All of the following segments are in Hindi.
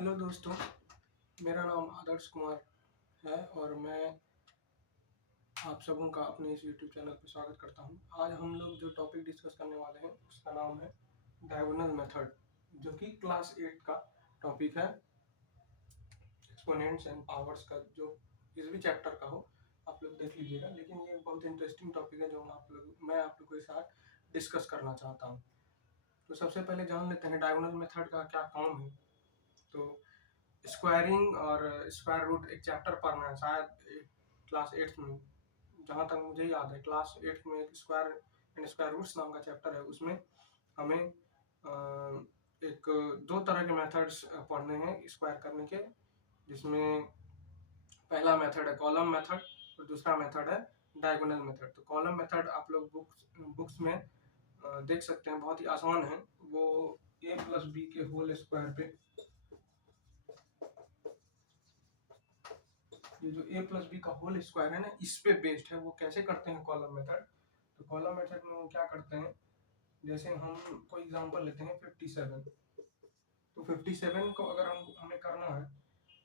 हेलो दोस्तों, मेरा नाम आदर्श कुमार है और मैं आप सबों का अपने इस यूट्यूब चैनल पर स्वागत करता हूं। आज हम लोग जो टॉपिक डिस्कस करने वाले हैं उसका नाम है डायगोनल मेथड, जो कि क्लास 8 का टॉपिक है। एक्सपोनेंट्स एंड पावर्स का जो किसी भी चैप्टर का हो आप लोग देख लीजिएगा, लेकिन ये बहुत इंटरेस्टिंग टॉपिक है जो मैं आप लोगों के साथ डिस्कस करना चाहता हूँ। तो सबसे पहले जान लेते हैं डायगोनल मेथड का क्या काम है। तो स्क्वायरिंग और स्क्वायर रूट एक चैप्टर पढ़ना है शायद क्लास 8 में, जहाँ तक मुझे याद है क्लास 8 में एक स्क्वायर एंड स्क्वायर रूट्स नाम का चैप्टर है। उसमें हमें एक दो तरह के मेथड्स पढ़ने हैं स्क्वायर करने के, जिसमें पहला मेथड है कॉलम मेथड और दूसरा मेथड है डायगोनल मेथड। तो कॉलम मेथड आप लोग बुक्स में देख सकते हैं, बहुत ही आसान है। वो a प्लस बी के होल स्क्वायर पे, ये जो a प्लस बी का होल स्क्वायर है ना, इस पे बेस्ड है। वो कैसे करते हैं कॉलम मेथड? तो कॉलम मेथड में वो क्या करते हैं, जैसे हम कोई एग्जांपल लेते हैं 57। तो 57 को अगर हमें करना है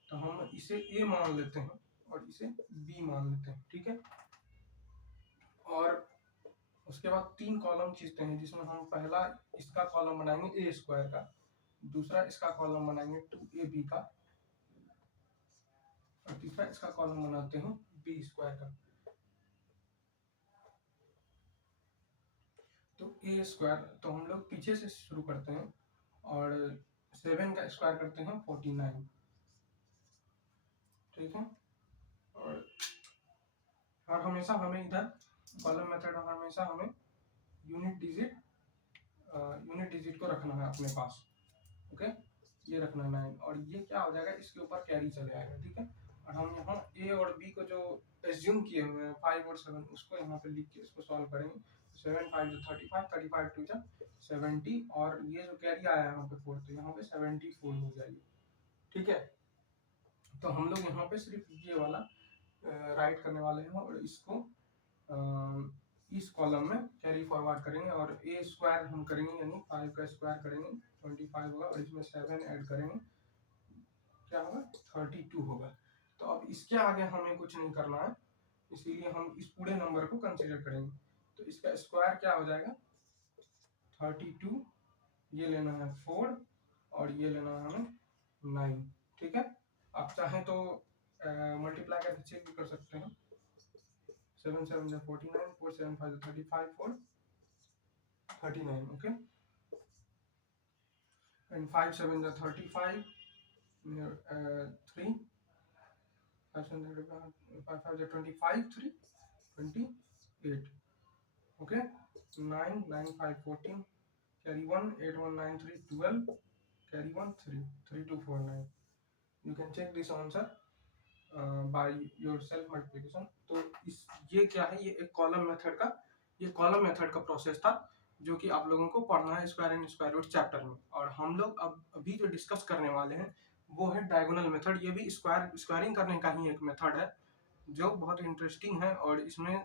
तो हम इसे a मान लेते हैं और इसे b मान लेते हैं, ठीक है। और उसके बाद तीन कॉलम खींचते हैं, जिसमें हम पहला इसका कॉलम बनाएंगे a स्क्वायर का, दूसरा इसका कॉलम बनाएंगे 2ab का, और तीसरा इसका कॉलम बनाते हैं b स्क्वायर का। तो ए स्क्वायर तो हम लोग पीछे से शुरू करते हैं और 7 का स्क्वायर करते हैं 49, ठीक है। और हमेशा हमें इधर कॉलम मेथड हमेशा हमें यूनिट डिजिट को रखना है अपने पास, ओके। ये रखना है 9 और ये क्या हो जाएगा, इसके ऊपर कैरी चले आएगा, ठीक है। और हम यहाँ ए और बी को जो एज्यूम किए हुए हैं 5 और 7, उसको यहाँ पे लिख के इसको सॉल्व करेंगे। 7 5 जो 35, 35 2 जा 70, और ये जो कैरी आया है यहाँ पे 4, तो यहाँ पे 74 हो जाएगी, ठीक है। तो हम लोग यहाँ पे सिर्फ ये वाला राइट करने वाले हैं और इसको इस कॉलम में कैरी फॉरवर्ड करेंगे। और ए स्क्वायर हम करेंगे, यानी 5 का स्क्वायर करेंगे 25 होगा, और इसमें 7 ऐड करेंगे, क्या होगा 32 होगा। तो अब इसके आगे हमें कुछ नहीं करना है, इसीलिए हम इस पूरे नंबर को कंसीडर करेंगे। तो इसका स्क्वायर क्या हो जाएगा 32, ये लेना है 4 और ये लेना है हमें 9, ठीक है। आप चाहें तो मल्टीप्लाई करके चेक भी कर सकते हैं। 7 7 जा 49, 4 7 5 35, 4 39, ओके। एंड 5 7 जा 35, 3 5 7 5 5 जा 25, 3 28, okay. 9 9 5 14, carry 1 8 1 9 3 12, carry 1 3 3 2 4 9. You can check this answer by your self multiplication. तो इस ये क्या है, ये एक कॉलम मेथड का, ये कॉलम मेथड का प्रोसेस था जो कि आप लोगों को पढ़ना है square and square root chapter में। और हम लोग अब अभी जो डिस्कस करने वाले हैं वो है डायगोनल मेथड। ये भी स्क्वायरिंग करने का ही एक मेथड है जो बहुत इंटरेस्टिंग है, और इसमें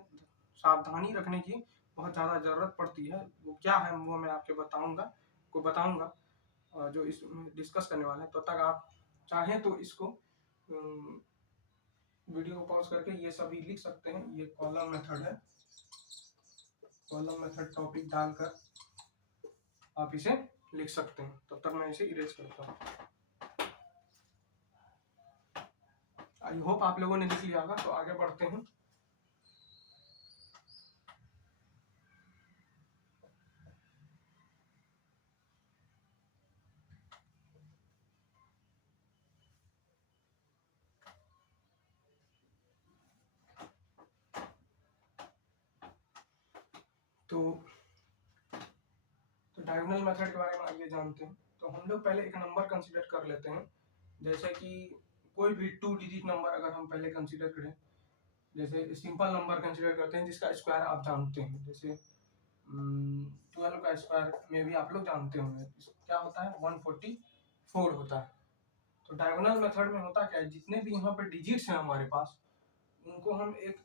सावधानी रखने की बहुत ज़्यादा ज़रूरत पड़ती है। वो क्या है वो मैं आपके बताऊंगा जो इस डिस्कस करने वाले हैं। तो तक आप चाहें तो इसको वीडियो को पॉज करके ये सभी लिख सकते हैं। ये कॉलम मेथड है, कॉलम मेथड टॉपिक डालकर आप इसे लिख सकते हैं। तब तक मैं इसे इरेज करता हूँ। आई होप आप लोगों ने लिख लिया होगा। तो आगे बढ़ते हैं। तो डायगोनल मेथड के बारे में आगे जानते हैं। तो हम लोग पहले एक नंबर कंसीडर कर लेते हैं, जैसे कि कोई भी 2 डिजिट नंबर अगर हम पहले कंसीडर करें, जैसे सिंपल नंबर कंसीडर करते हैं जिसका स्क्वायर आप जानते हैं, जैसे 12 का स्क्वायर में भी आप लोग जानते होंगे क्या होता है 144 होता है। तो डायगोनल मेथड में होता क्या है, जितने भी यहाँ पर डिजिट्स हैं हमारे पास, उनको हम एक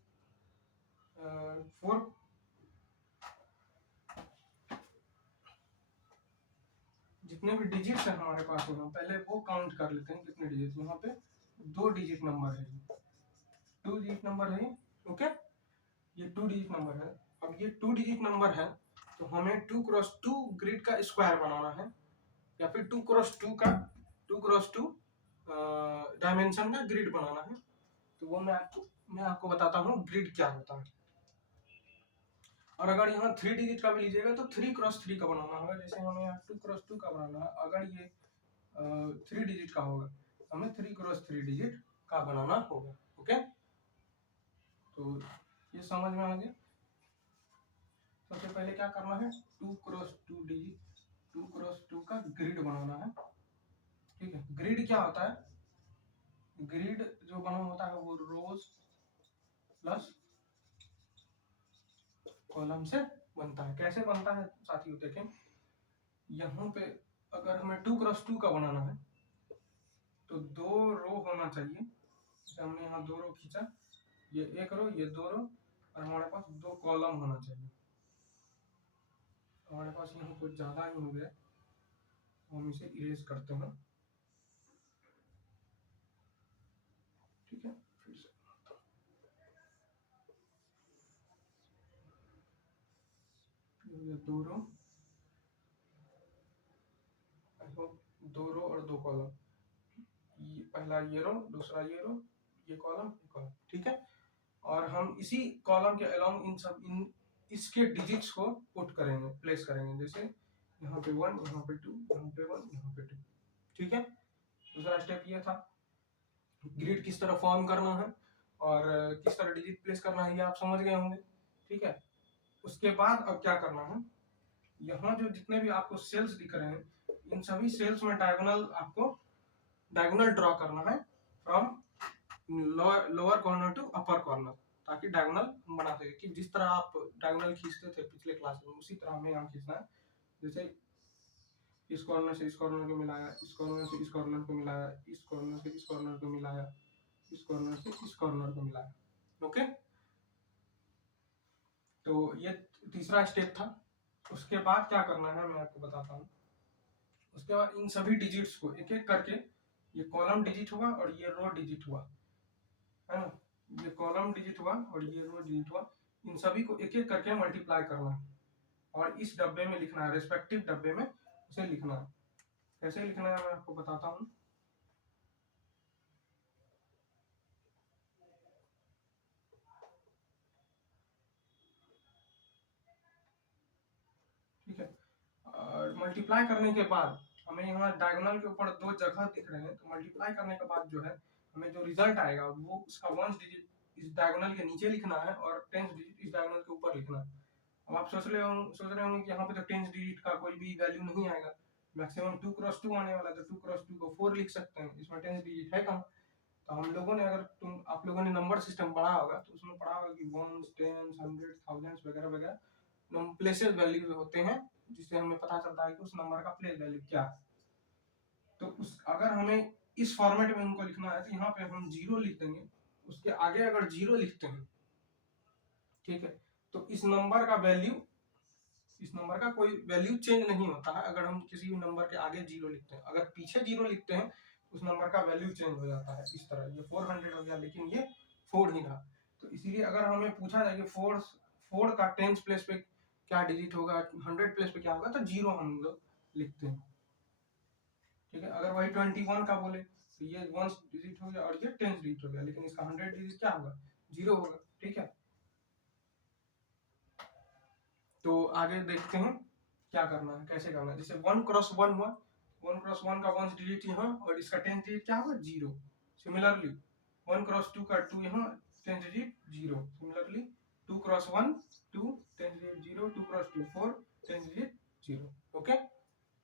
4 जितने भी डिजिट्स हैं हमारे पास में, हम पहले वो काउंट कर लेते हैं कितने डिजिट। यहाँ पे 2 डिजिट नंबर है, 2 डिजिट नंबर है। ओके, ये 2 डिजिट नंबर है। अब ये 2 डिजिट नंबर है तो हमें 2x2 ग्रिड का स्क्वायर बनाना है, या फिर 2x2 का 2x2 डायमेंशन का ग्रिड बनाना है। तो वो मैं आपको बताता हूँ ग्रिड क्या होता है। और अगर यहाँ 3 डिजिट का भी लीजिएगा तो 3x3 का बनाना होगा। जैसे हमें यहाँ 2x2 का बनाना है, अगर ये 3 डिजिट का होगा हमें 3x3 डिजिट का बनाना होगा। ओके, तो ये समझ में आ गया। सबसे पहले क्या करना है, 2x2 डिजिट 2x2 का ग्रिड बनाना है। ठीक है, ग्रिड क्या होता है, ग्रिड जो बना होता है वो रोज प्लस कॉलम से बनता है। कैसे बनता है साथियों देखें, यहाँ पे अगर हमें 2x2 का बनाना है तो 2 रो होना चाहिए। जैसे हमने यहाँ 2 रो खींचा, ये 1 रो, ये 2 रो, और हमारे पास 2 कॉलम होना चाहिए। हमारे पास यहाँ कुछ ज्यादा ही हो गया, हम इसे इरेज करते हैं। ठीक है, फिर से ये 2 रो, 2 रो और 2 कॉलम, पहला ये रो, दूसरा ये रो, ये कॉलम, ये कॉलम। ठीक है, और हम इसी कॉलम के अलोंग इन इसके डिजिट्स को पुट करेंगे, प्लेस करेंगे। जैसे यहाँ पे 1, यहाँ पे 2, यहाँ पे 1, यहाँ पे 2। ठीक है, दूसरा स्टेप ये था। ग्रिड किस तरह फॉर्म करना है और किस तरह डिजिट प्लेस करना है ये आप समझ गए होंगे। ठीक है, उसके बाद अब क्या करना है, यहाँ जो जितने भी आपको सेल्स दिख रहे हैं इन सभी सेल्स में डायगोनल आपको डायगोनल ड्रॉ करना है from lower corner to upper corner, ताकि डायगोनल हम बना सके। कि जिस तरह आप डायगोनल खींचते थे पिछले क्लास में उसी तरह हमें यहाँ खींचना है। जैसे इस कॉर्नर से इस कॉर्नर को मिलाया, इस कॉर्नर से इस कॉर्नर को मिलाया, इस कॉर्नर से इस कॉर्नर को मिलाया, इस कॉर्नर से इस कॉर्नर को मिलाया। ओके, तो ये तीसरा स्टेप था। उसके बाद क्या करना है मैं आपको बताता हूँ। उसके बाद इन सभी डिजिट्स को एक एक करके, ये कॉलम डिजिट हुआ और ये रो डिजिट हुआ, है ना, ये कॉलम डिजिट हुआ और ये रो डिजिट हुआ, इन सभी को एक एक करके मल्टीप्लाई करना है और इस डब्बे में लिखना है, रेस्पेक्टिव डब्बे में उसे लिखना है। कैसे लिखना है मैं आपको बताता हूँ। ठीक है, और मल्टीप्लाई करने के बाद हमें यहाँ डायगोनल के ऊपर 2 जगह दिख रहे हैं, तो मल्टीप्लाई करने के बाद जो है हमें जो रिजल्ट आएगा वो उसका 1 डिजिट इस डायगोनल के नीचे लिखना है और 10 डिजिट इस डायगोनल के ऊपर लिखना है। अब आप सोच रहे होंगे कि यहाँ पे तो 10 डिजिट का कोई भी वैल्यू नहीं आएगा, मैक्सिमम 2x2 आने वाला है, तो 2x2 को 4 लिख सकते हैं, इसमें 10 डिजिट है कहाँ। तो हम लोगों ने अगर आप लोगों ने नंबर सिस्टम पढ़ा होगा तो उसमें पढ़ा होगा कि 1s 10s 100s 1000s वगैरह वगैरह प्लेसेस वैल्यूज होते हैं, जिससे हमें पता चलता है कि उस नंबर का प्लेस वैल्यू क्या है। तो उस अगर हमें इस फॉर्मेट में उनको लिखना है तो यहाँ पे हम 0 लिख देंगे, उसके आगे अगर 0 लिखते हैं, ठीक है, तो इस नंबर का वैल्यू, इस नंबर का कोई वैल्यू चेंज नहीं होता है। अगर हम किसी भी नंबर के आगे 0 लिखते हैं, अगर पीछे 0 लिखते हैं उस नंबर का वैल्यू चेंज हो जाता है। इस तरह ये 400 हो गया लेकिन ये 4 ही रहा। तो इसीलिए अगर हमें पूछा जाए कि 4 का 10 प्लेस पे क्या डिजिट होगा, 100 प्लेस पे क्या होगा, तो 0 हम लोग लिखते हैं। ठीक है, अगर वही 21 का बोले तो ये 1 डिजिट हो गया और ये 10 डिजिट हो गया, लेकिन इसका 100 डिजिट क्या होगा, 0 होगा। ठीक है, तो आगे देखते हैं क्या करना है, कैसे करना है। जैसे 1x1 हुआ, 1x1 का 1 डिजिट यहाँ और इसका 10 डिजिट क्या होगा, 0। सिमिलरली 1x2 का 2 यहाँ 10 digit 0। Similarly 2x1 2 10 digit 0, 2x2 4 10 digit 0। Okay,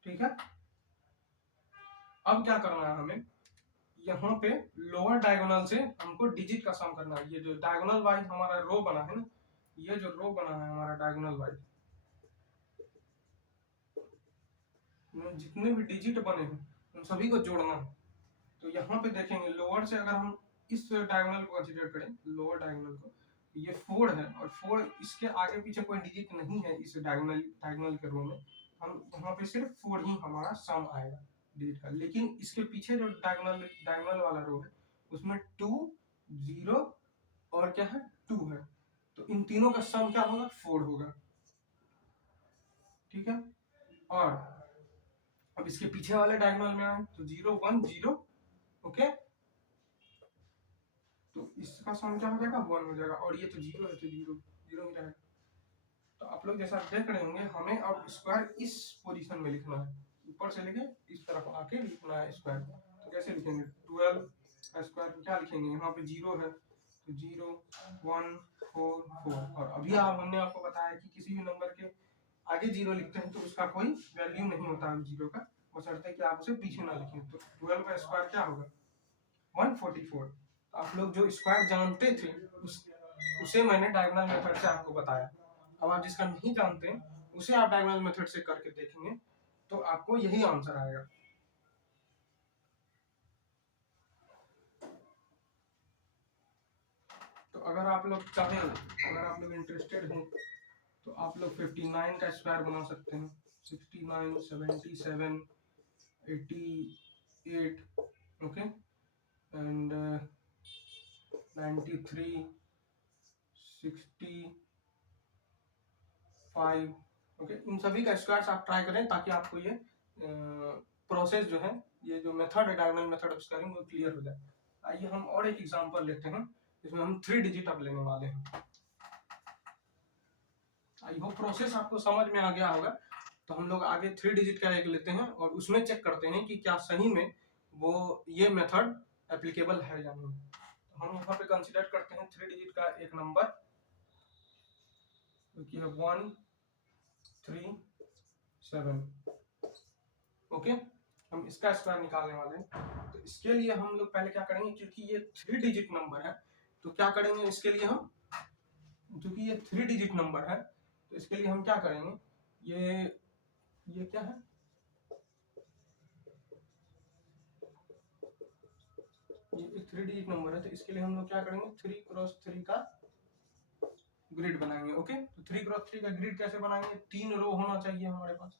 ठीक है। अब क्या करना है हमें, यहाँ पे लोअर डायगोनल से हमको डिजिट का सम करना है। ये जो डायगोनल वाइज हमारा रो बना है ना, ये जो रो बना है हमारा डायगोनल वाइज, जितने भी डिजिट बने हैं उन सभी को जोड़ना है। तो यहाँ पे देखेंगे लोअर से अगर हम इस डायगोनल को कंसीडर करें, लोअर डायगोनल को, ये 4 है और 4 इसके आगे पीछे कोई डिजिट नहीं है इस डायगोनल के रो में, हम यहाँ पे सिर्फ 4 ही हमारा सम आएगा डिजिट का, लेकिन इसके पीछे जो डायगोनल वाला रो है उसमें 2 0 और क्या है 2 है, तो इन तीनों का सम क्या होगा 4 होगा, ठीक है। और अब इसके पीछे वाले डायगोनल में आए तो 0 1 0, ओके, तो इसका सम क्या हो जाएगा 1 हो जाएगा, और ये तो 0 है तो 0 0 ही रहेगा। तो आप लोग जैसा देख रहे होंगे हमें अब स्क्वायर इस पोजीशन में लिखना है, ऊपर से लेके इस तरफ आके लिखना है स्क्वायर। तो कैसे लिखेंगे 12 स्क्वायर क्या लिखेंगे, यहाँ पे 0 है तो 0 1 4 4, और अभी हमने आपको बताया कि किसी भी नंबर के आगे 0 लिखते हैं तो उसका कोई वैल्यू नहीं होता है 0 का, बशर्ते कि आप उसे पीछे ना लिखें। तो 12 का स्क्वायर क्या होगा 144। आप लोग जो स्क्वायर जानते थे उसे मैंने डायगोनल मेथड से आपको बताया। अब आप जिसका नहीं जानते उसे आप डायगोनल मेथड से करके देखेंगे तो आपको यही आंसर आएगा। तो अगर आप लोग चाहें, अगर आप लोग इंटरेस्टेड हैं तो आप लोग 59 का स्क्वायर बना सकते हैं, 69 77 88, ओके, एंड 93 65, ओके, इन सभी का स्क्वायर्स आप ट्राई करें ताकि आपको ये प्रोसेस जो है, ये जो मेथड है डायगोनल मेथड ऑफ स्क्वायरिंग वो क्लियर हो जाए। आइए हम और एक एग्जांपल लेते हैं जिसमें हम 3 डिजिट अब लेने वाले हैं। आई होप प्रोसेस आपको समझ में आ गया होगा। तो हम लोग आगे 3 डिजिट का एक लेते हैं और उसमें चेक करते हैं कि क्या सही में वो ये मेथड एप्लीकेबल है या नहीं। तो हम यहाँ पे कंसिडर करते हैं 3 डिजिट का एक नंबर जो कि है 1 3 7, ओके। हम इसका स्क्वायर निकालने वाले हैं। तो इसके लिए हम लोग पहले क्या करेंगे, क्योंकि ये 3 डिजिट नंबर है तो क्या करेंगे इसके लिए हम, क्योंकि ये 3 डिजिट नंबर है तो इसके लिए हम क्या करेंगे, ये क्या है, ये एक 3 डिजिट नंबर है तो इसके लिए हम लोग क्या करेंगे 3 क्रॉस 3 का ग्रिड बनाएंगे, ओके। तो 3 क्रॉस 3 का ग्रिड कैसे बनाएंगे, 3 रो होना चाहिए हमारे पास,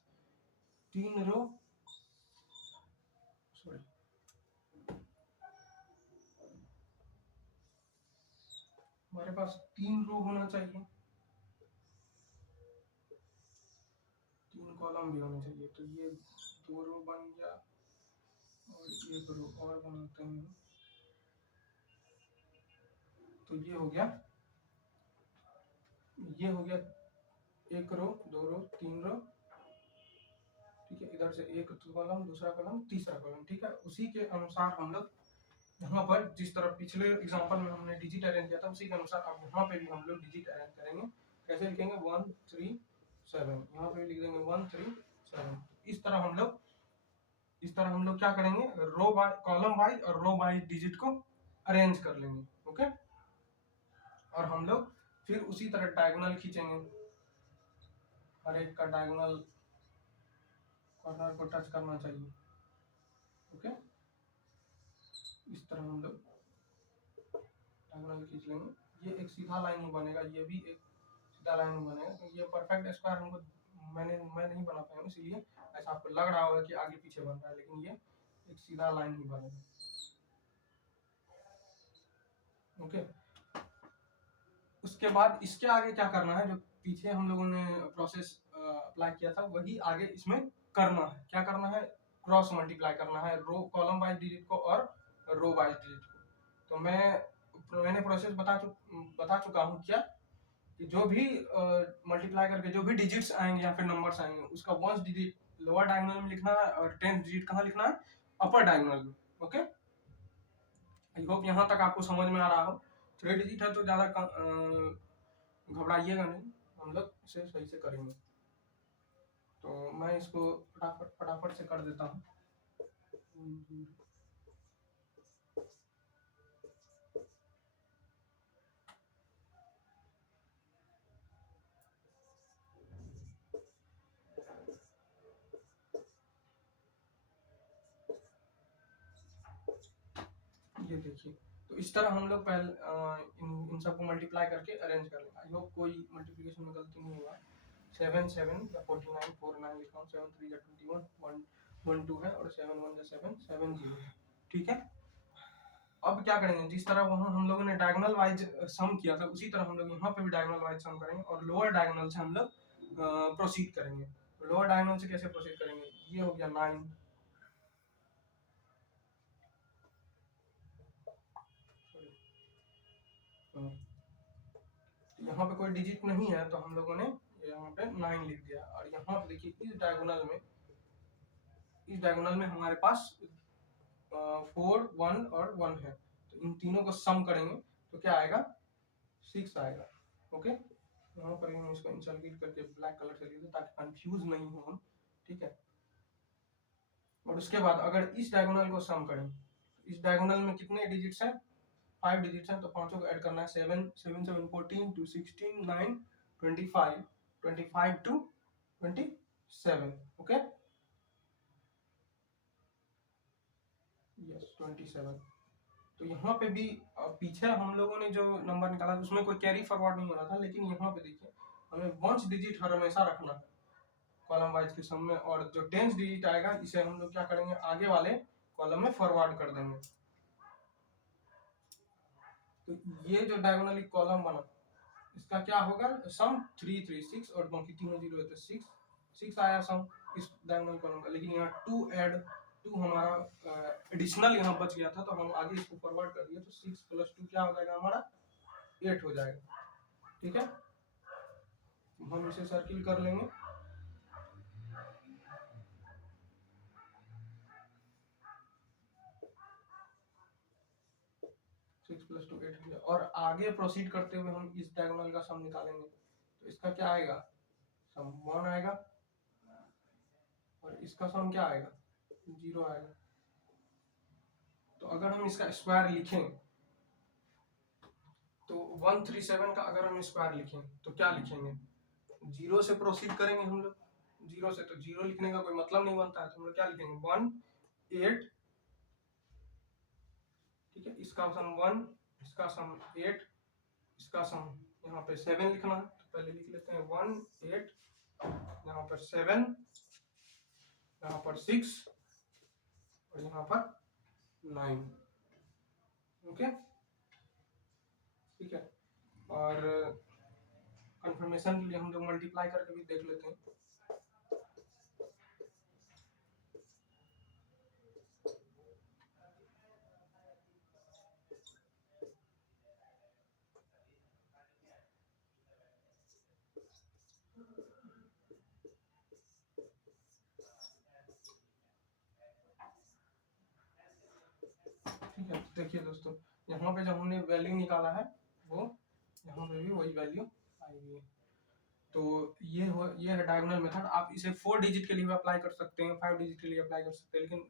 3 रो, सॉरी, हमारे पास 3 रो होना चाहिए, 3 कॉलम भी होने चाहिए। तो ये 2 रो बन गया और एक रो और बनाते हैं, तो ये हो गया 1 रो 2 रो 3 रो, ठीक है। इधर से एक कॉलम, दूसरा कॉलम, तीसरा कॉलम, ठीक है। उसी के अनुसार हम लोग यहाँ पर जिस तरह पिछले एग्जांपल में हमने डिजिट अरेंज किया था उसी के अनुसार अब यहाँ पे भी हम लोग डिजिट अरेंज करेंगे। कैसे लिखेंगे 1 3 7, यहाँ पे लिख देंगे 1 3 7। इस तरह हम लोग क्या करेंगे, रो बाय कॉलम वाइज और रो बाय डिजिट को अरेंज कर लेंगे, ओके। और हम लोग फिर उसी तरह डायगोनल खींचेंगे, हर एक का डायगोनल कॉर्नर को टच करना चाहिए, ओके। इस तरह हम लोग डायगोनल खींच लेंगे। ये एक सीधा लाइन ही बनेगा, ये भी एक सीधा लाइन ही बनेगा, क्योंकि ये परफेक्ट स्क्वायर हमको मैं नहीं बना पाया, इसलिए ऐसा आपको लग रहा होगा कि आगे पीछे बन रहा है, लेकिन ये एक सीधा लाइन ही बनेगा, ओके। उसके बाद इसके आगे क्या करना है, जो पीछे हम लोगों ने प्रोसेस अप्लाई किया था वही आगे इसमें करना है। क्या करना है, क्रॉस मल्टीप्लाई करना है रो कॉलम वाइज डिजिट को और रो वाइज डिजिट को। तो मैंने प्रोसेस बता चुका हूँ क्या, कि जो भी मल्टीप्लाई करके जो भी डिजिट्स आएंगे या फिर नंबर्स आएंगे उसका 1st डिजिट लोअर डायगोनल में लिखना है और 10th डिजिट कहाँ लिखना है, अपर डायगोनल में, ओके। आई होप यहाँ तक आपको समझ में आ रहा हो। 3 डिजिट है तो ज़्यादा घबराइएगा नहीं, हम लोग इसे सही से करेंगे। तो मैं इसको फटाफट से कर देता हूँ। ये देखिए, तो इस तरह हम लोग पहले इन सबको मल्टीप्लाई करके अरेंज कर लेंगे। आई होप कोई मल्टीप्लिकेशन में गलती नहीं होगा। 7 7 या 49 49 लिखा हूँ, 7 3 21 1 1 2 है और 7 1 7 7 0 है, ठीक है। अब क्या करेंगे, जिस तरह वहां हम लोगों ने डायगोनल वाइज सम किया था उसी तरह हम लोग यहाँ पे भी डायगोनल वाइज सम करेंगे और लोअर डायगोनल से हम लोग प्रोसीड करेंगे। लोअर डायगोनल से कैसे प्रोसीड करेंगे, ये हो गया 9, यहाँ पे कोई डिजिट नहीं है तो हम लोगों ने यहाँ पे 9 लिख दिया। और यहाँ पे देखिए इस डायगोनल में हमारे पास 4 1 और 1 है, तो इन तीनों को सम करेंगे तो क्या आएगा, 6 आएगा। ओके, यहाँ पर हम इसको इंसर्ट करके ब्लैक कलर से लिख दें ताकि कंफ्यूज नहीं हो हम, ठीक है। और उसके बाद अगर इस डायगोनल को सम करें, इस डायगोनल में कितने डिजिट्स हैं, 5 डिजिट्स हैं, तो पांचों को ऐड करना है, 7 7 7 14 2 16 9 25 25 टू 27, ओके, यस 27। तो यहाँ पे भी पीछे हम लोगों ने जो नंबर निकाला उसमें कोई कैरी फॉरवर्ड नहीं हो रहा था, लेकिन यहाँ पे देखिए हमें वंस डिजिट हर हमेशा रखना है कॉलम वाइज के सम में, और जो टेंस डिजिट आएगा इसे हम लोग क्या करेंगे, आगे वाले कॉलम में फॉरवर्ड कर देंगे। तो ये जो डायगोनली कॉलम बना इसका क्या होगा, सम 3 3 6 और बाकी तीनों जीरो है तो 6 6 आया सम इस डायगोनल कॉलम का। लेकिन यहाँ 2 ऐड 2 हमारा एडिशनल यहाँ बच गया था तो हम आगे इसको फॉरवर्ड कर दिए, तो 6 + 2 क्या हो जाएगा हमारा, 8 हो जाएगा, ठीक है। हम इसे सर्किल कर लेंगे, 6 + 2 8 हो गया। और आगे प्रोसीड करते हुए हम इस डायगोनल का सम निकालेंगे, तो इसका क्या आएगा, सम 1 आएगा और इसका सम क्या आएगा, 0 आएगा। तो अगर हम इसका स्क्वायर लिखें तो 137 का अगर हम स्क्वायर लिखें तो क्या लिखेंगे, 0 से प्रोसीड करेंगे हम लोग, 0 से, तो 0 लिखने का कोई मतलब नहीं बनता है, तो हम लोग क्या लिखेंगे 1 8, ठीक है, इसका सम 1, इसका सम 8, इसका सम यहाँ पे 7 लिखना है, तो पहले लिख लेते हैं 1 8, यहाँ पर 7, यहाँ पर 6 और यहाँ पर 9, ओके, ठीक है। और कंफर्मेशन के लिए हम लोग मल्टीप्लाई करके भी देख लेते हैं, ठीक है। देखिए दोस्तों, यहाँ पे जब हमने वैल्यू निकाला है वो यहाँ पे भी वही वैल्यू आएगी। तो ये है डायगोनल मेथड। आप इसे 4 डिजिट के लिए भी अप्लाई कर सकते हैं, 5 डिजिट के लिए अप्लाई कर सकते हैं, लेकिन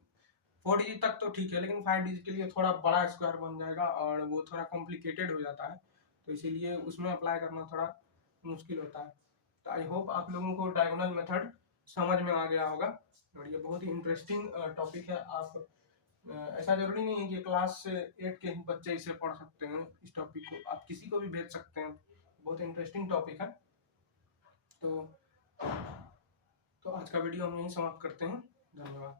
4 डिजिट तक तो ठीक है, लेकिन 5 डिजिट के लिए थोड़ा बड़ा स्क्वायर बन जाएगा और वो थोड़ा कॉम्प्लिकेटेड हो जाता है, तो इसीलिए उसमें अप्लाई करना थोड़ा मुश्किल होता है। तो आई होप आप लोगों को डायगोनल मेथड समझ में आ गया होगा, और ये बहुत ही इंटरेस्टिंग टॉपिक है। आप ऐसा जरूरी नहीं है कि क्लास 8 के ही बच्चे इसे पढ़ सकते हैं, इस टॉपिक को आप किसी को भी भेज सकते हैं, बहुत इंटरेस्टिंग टॉपिक है। तो आज का वीडियो हम यहीं समाप्त करते हैं, धन्यवाद।